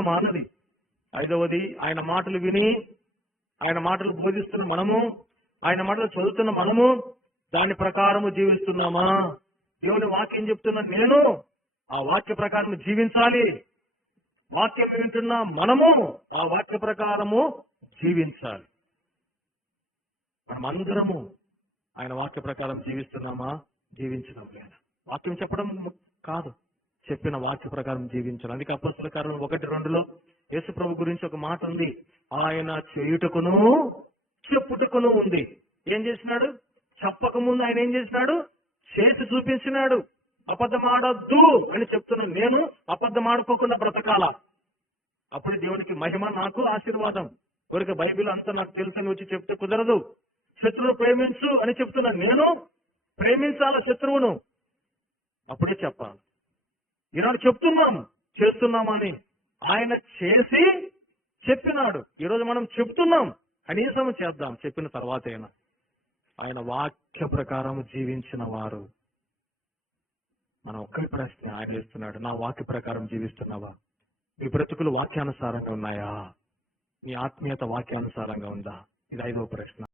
మానది ఐదవది ఆయన మాటలు విని ఆయన మాటలు బోధిస్తున్న మనము ఆయన మాటలు చదువుతున్న మనము దాని ప్రకారము జీవిస్తున్నామా? దేవుని వాక్యం చెప్తున్న నేను ఆ వాక్య ప్రకారం జీవించాలి. వాక్యం వింటున్న మనము ఆ వాక్య ప్రకారము జీవించాలి. మనమందరము ఆయన వాక్య ప్రకారం జీవిస్తున్నామా? జీవించడం లేదా. వాక్యం చెప్పడం కాదు. చెప్పిన వాక్య ప్రకారం జీవించాలి. అందుకే అపస్తుల కారణం ఒకటి రెండులో యేసు ప్రభు గురించి ఒక మాట ఉంది. ఆయన చేయుటకును చెప్పుటకును ఉంది. ఏం చేసినాడు? చెప్పక ముందు ఆయన ఏం చేసినాడు? చేసి చూపించినాడు. అబద్ధమాడద్దు అని చెప్తున్నాను నేను అబద్ధం ఆడుకోకుండా బ్రతకాల? అప్పుడు దేవునికి మహిమ నాకు ఆశీర్వాదం. కొరిక బైబిల్ అంతా నాకు తెలుసని వచ్చి చెప్తే కుదరదు. శత్రువును ప్రేమించు అని చెప్తున్నాను నేను ప్రేమించాల శత్రువును? అప్పుడే చెప్పాలి. ఈనాడు చెప్తున్నాము చేస్తున్నామని. ఆయన చేసి చెప్పినాడు. ఈరోజు మనం చెప్తున్నాం కనీసం చేద్దాం చెప్పిన తర్వాతైనా. ఆయన వాక్య ప్రకారం జీవించిన వారు. మనం ఒక్క ప్రశ్న ఆయన చేస్తున్నాడు నా వాక్య ప్రకారం జీవిస్తున్నావా? నీ బ్రతుకులు వాక్యానుసారంగా ఉన్నాయా? నీ ఆత్మీయత వాక్యానుసారంగా ఉందా? ఇది ఐదవ ప్రశ్న.